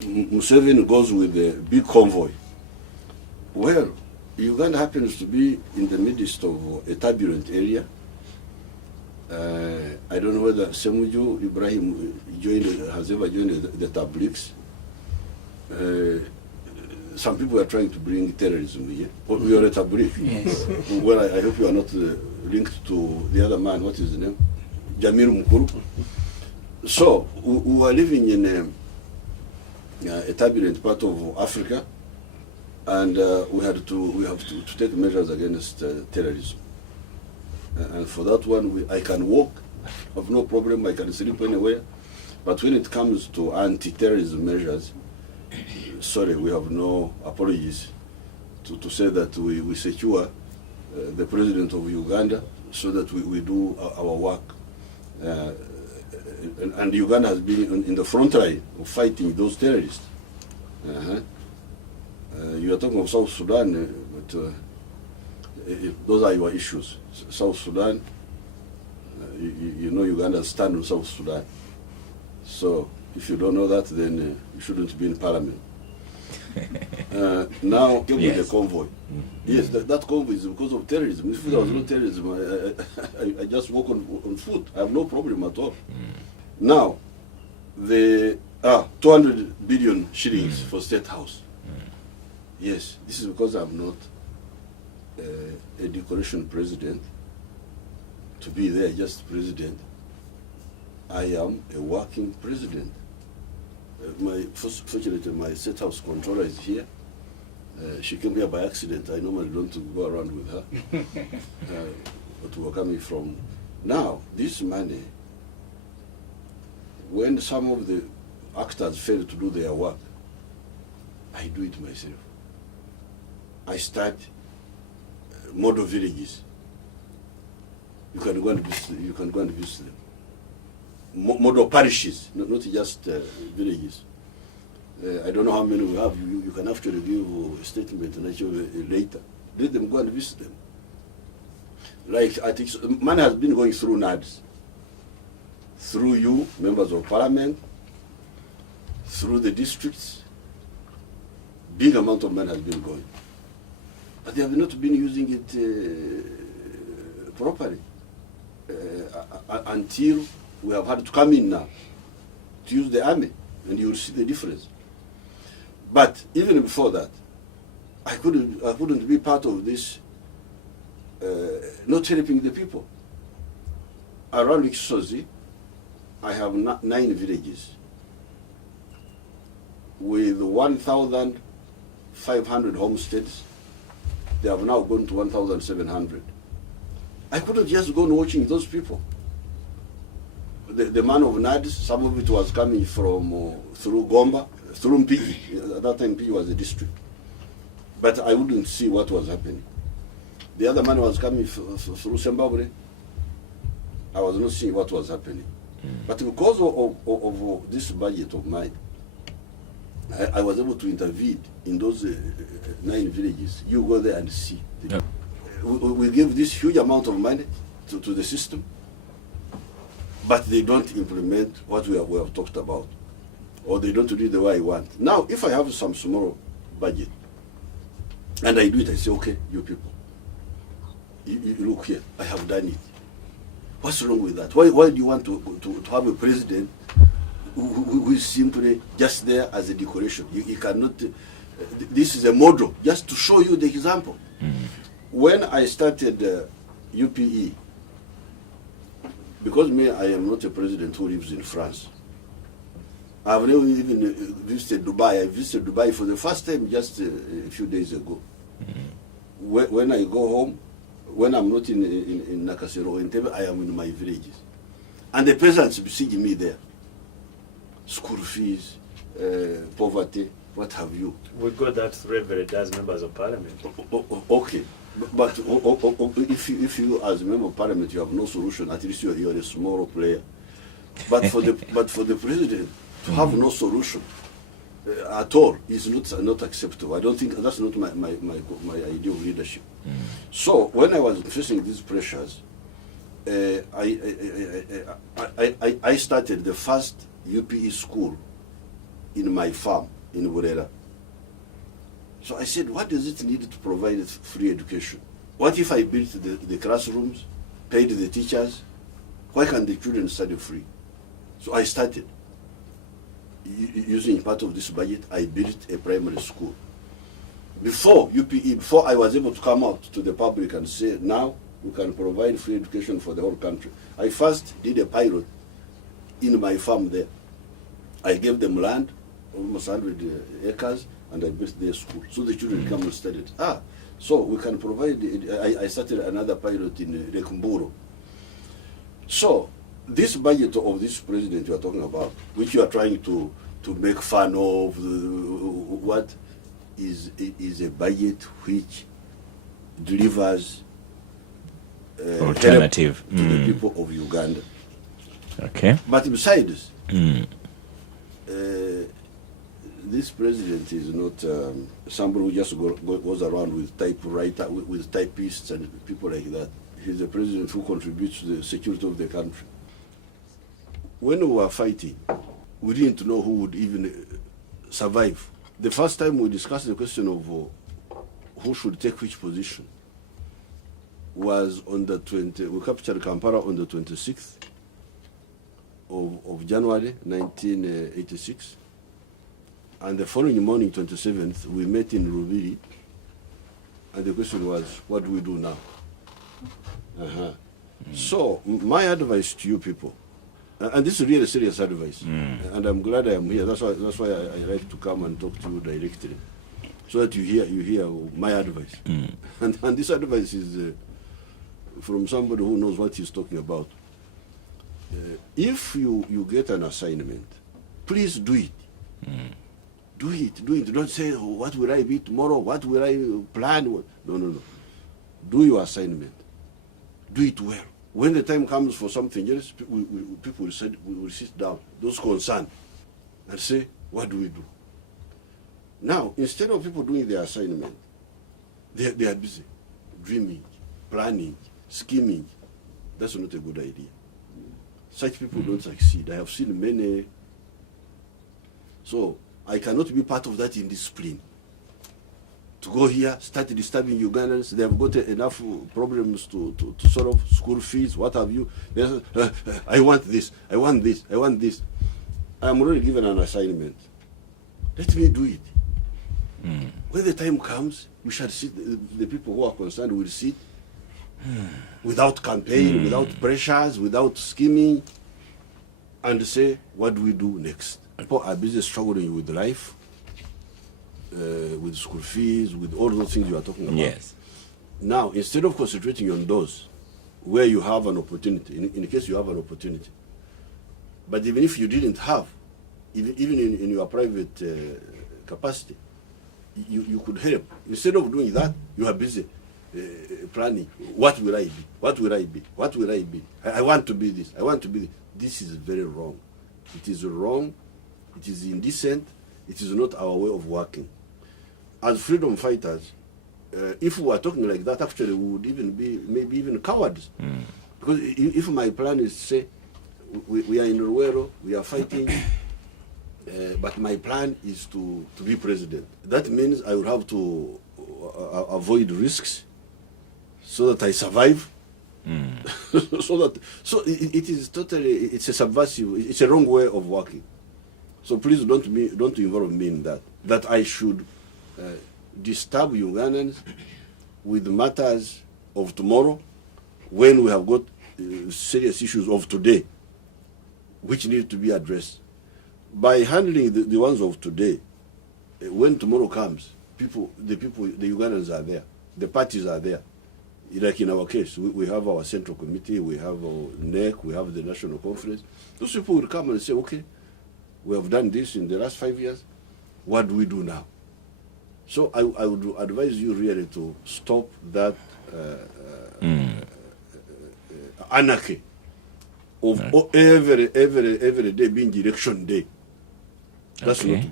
Museveni goes with a big convoy. Well, Uganda happens to be in the midst of a turbulent area. I don't know whether Ssemujju Ibrahim has ever joined the Tabliqs. Some people are trying to bring terrorism here. We are a Tabliq. Yes. Well, I hope you are not linked to the other man. What is his name? Jamil Mukuru. So we are living in a turbulent part of Africa, and we have to take measures against terrorism. And for that one, I can walk, I have no problem, I can sleep anywhere. But when it comes to anti-terrorism measures, sorry, we have no apologies to say that we secure the president of Uganda so that we do our work. And Uganda has been in the front line of fighting those terrorists. You are talking of South Sudan, but those are your issues. South Sudan, you know Uganda stand on South Sudan. So if you don't know that, then you shouldn't be in parliament. Now, came with the convoy. Yes, that convoy is because of terrorism. If there was no terrorism, I just walk on foot. I have no problem at all. Now, the 200 billion shillings for State House. Yes, this is because I'm not a decoration president. To be there, just president. I am a working president. Fortunately, my State House controller is here. She came here by accident. I normally don't go around with her. But we're coming from. Now, this money, when some of the actors fail to do their work, I do it myself. I start model villages. You can go and visit them. Model parishes, not just villages. I don't know how many we have. You can actually give a statement and actually later. Let them go and visit them. Like I think money has been going through NADS, through you, members of parliament, through the districts. Big amount of money has been going. But they have not been using it properly until we have had to come in now to use the army, and you will see the difference. But even before that, I couldn't be part of this, not helping the people. Around Kisozi, I have 9 villages with 1,500 homesteads. They have now gone to 1,700. I couldn't just go on watching those people. The man of NADS, some of it was coming from through Gomba, through Mpigi. At that time, Mpigi was a district. But I wouldn't see what was happening. The other man was coming through Zimbabwe. I was not seeing what was happening. But because of this budget of mine, I was able to intervene in those 9 villages. You go there and see. Yeah. We give this huge amount of money to the system, but they don't implement what we have talked about, or they don't do it the way I want. Now, if I have some small budget, and I do it, I say, okay, you people, you look here, I have done it. What's wrong with that? Why do you want to have a president who is simply just there as a decoration? You cannot, this is a model, just to show you the example. When I started UPE, because I am not a president who lives in France, I've never even visited Dubai. I visited Dubai for the first time just a few days ago. When I go home, when I'm not in Nakasero or in Tebe, I am in my villages. And the peasants besieging me there. School fees, poverty, what have you. We got that revered as members of parliament. Okay. But if you as a member of parliament, you have no solution, at least you're a small player. But for the president to have no solution at all is not acceptable. I don't think that's not my idea of leadership. So when I was facing these pressures, I started the first UPE school in my farm in Burera. So I said, what does it need to provide free education? What if I built the classrooms, paid the teachers? Why can't the children study free? So I started. Using part of this budget, I built a primary school. Before UPE, before I was able to come out to the public and say, now we can provide free education for the whole country, I first did a pilot in my farm there. I gave them land, almost 100 acres, and I built their school. So the children come and study. So we can provide, I started another pilot in Rekumburo. So this budget of this president you are talking about, which you are trying to make fun of, what is a budget which delivers alternative help to the people of Uganda. Okay. But besides, this president is not somebody who just goes around with typewriter, with typists and people like that. He's a president who contributes to the security of the country. When we were fighting, we didn't know who would even survive. The first time we discussed the question of who should take which position was on the 20th. We captured Kampala on the 26th of January 1986. And the following morning, 27th, we met in Rubiri. And the question was, what do we do now? So my advice to you people, and this is really serious advice, and I'm glad I am here. That's why I like to come and talk to you directly, so that you hear my advice. And this advice is from somebody who knows what he's talking about. If you get an assignment, please do it. Do it. Don't say, oh, what will I be tomorrow? What will I plan? No. Do your assignment. Do it well. When the time comes for something else, people will sit down, those concerned, and say, what do we do? Now, instead of people doing their assignment, they are busy dreaming, planning, scheming. That's not a good idea. Such people don't succeed. I have seen many. So I cannot be part of that indiscipline. To go here, start disturbing Ugandans. They have got enough problems to solve, school fees, what have you. I want this, I want this, I want this. I'm already given an assignment. Let me do it. When the time comes, we shall sit, the people who are concerned will sit without campaign, without pressures, without scheming, and say, what do we do next? People are busy struggling with life, with school fees, with all those things you are talking about. Yes. Now, instead of concentrating on those where you have an opportunity, in case you have an opportunity, but even if you didn't have, even in your private capacity, you could help. Instead of doing that, you are busy planning. What will I be? What will I be? What will I be? I want to be this. I want to be this. This is very wrong. It is wrong. It is indecent. It is not our way of working. As freedom fighters, if we were talking like that, actually we would even be maybe even cowards. Because if my plan is, say, we are in Ruwero, we are fighting, but my plan is to be president. That means I will have to avoid risks so that I survive. So it is totally, it's a subversive, it's a wrong way of working. So please don't involve me in that. That I should disturb Ugandans with matters of tomorrow when we have got serious issues of today which need to be addressed. By handling the ones of today, when tomorrow comes, the Ugandans are there, the parties are there. Like in our case, we have our central committee, we have our NEC, we have the national conference. Those people will come and say, okay, we have done this in the last 5 years, what do we do now? So I would advise you really to stop that anarchy of every day being election day. That's not good.